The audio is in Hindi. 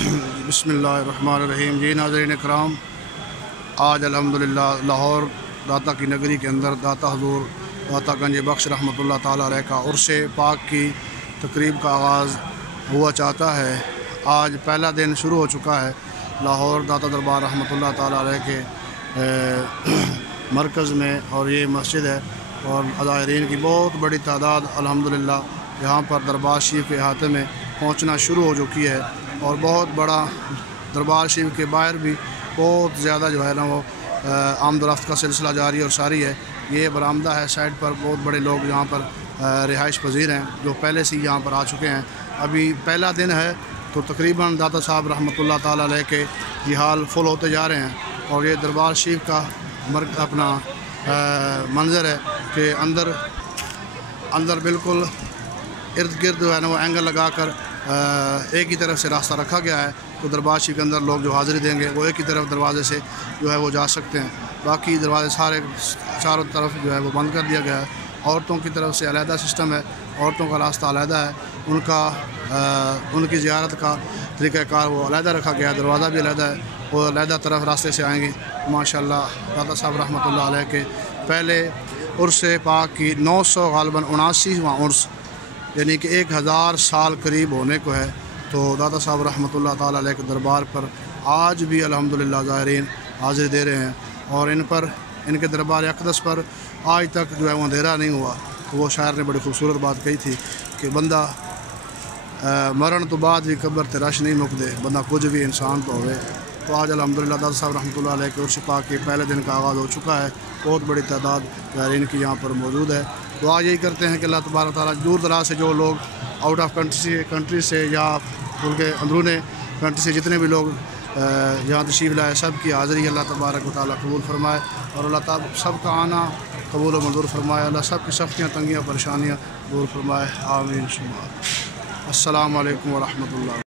बिस्मिल्लाहिर्रहमानिर्रहीम। जी नाज़रीन इकराम, आज अल्हम्दुलिल्लाह लाहौर दाता की नगरी के अंदर दाता हज़ूर दाता गंज बख्श रहमतुल्लाह ताला अलैह का उर्स पाक की तकरीब का आगाज़ हुआ चाहता है। आज पहला दिन शुरू हो चुका है लाहौर दाता दरबार रहमतुल्लाह ताला अलैह के मरकज़ में, और ये मस्जिद है और ज़ाहिरीन की बहुत बड़ी तादाद अल्हम्दुलिल्लाह यहाँ पर दरबार शरीफ के अहाते में पहुँचना शुरू हो चुकी है। और बहुत बड़ा दरबार शरीफ के बाहर भी बहुत ज़्यादा जो है ना वो आमदरफ्त का सिलसिला जारी और सारी है। ये बरामदा है, साइड पर बहुत बड़े लोग यहाँ पर रिहाइश पजीर हैं जो पहले से ही यहाँ पर आ चुके हैं। अभी पहला दिन है तो तकरीबन दाता साहब रहमतुल्लाह ताला अलैह के ये हाल फुल होते जा रहे हैं। और ये दरबार शरीफ का अपना मंज़र है कि अंदर बिल्कुल इर्द गिर्द जो है ना वो एंगल लगा कर एक ही तरफ से रास्ता रखा गया है, तो दरबार शरीफ के अंदर लोग जो हाज़िरी देंगे वो एक ही तरफ दरवाज़े से जो है वो जा सकते हैं। बाकी दरवाज़े सारे चारों तरफ जो है वो बंद कर दिया गया है। औरतों की तरफ से अलहदा सिस्टम है, औरतों का रास्ता अलहदा है, उनकी ज़ियारत का तरीक़ाकार वो अलहदा रखा गया है, दरवाज़ा भी अलहदा है, वो अलहदा तरफ रास्ते से आएँगे। माशाअल्लाह दाता साहब रहमतुल्लाह अलैह के पहले उर्स पाक की 900 गालिबन 79वां उर्स यानी कि 1000 साल करीब होने को है। तो दाता साहब रहमतुल्लाह ताला अलैह के दरबार पर आज भी अल्हम्दुलिल्लाह ज़ाहिरीन हाज़िरी दे रहे हैं। और इनके दरबार अक़दस पर आज तक जो है वो अंधेरा नहीं हुआ। तो वो शायर ने बड़ी खूबसूरत बात कही थी कि बंदा मरण तो बाद भी कब्र ते रश नहीं मुकदे, बंदा कुछ भी इंसान तो होवे। तो आज अल्हम्दुलिल्लाह दाता साहब रहमतुल्लाह अलैह के उर्स पाक के पहले दिन का आगाज़ हो चुका है। बहुत बड़ी तादाद ज़ाहिरीन की यहाँ पर मौजूद है। तो आज यही करते हैं कि अल्लाह तबारक ताला दूर दराज से जो लोग आउट ऑफ कंट्री से या उनके अंदरूनी कंट्री से जितने भी लोग यहाँ तशरीफ़ लाए, सब की हाज़िरी अल्लाह तबारक व तआला कबूल फरमाए और अल्लाह ताला सब का आना कबूल व मंजूर फरमाए। अल्लाह सब की सख्तियाँ तंगियाँ परेशानियाँ दूर फरमाए। आमीन। अस्सलामु अलैकुम व रहमतुल्लाह।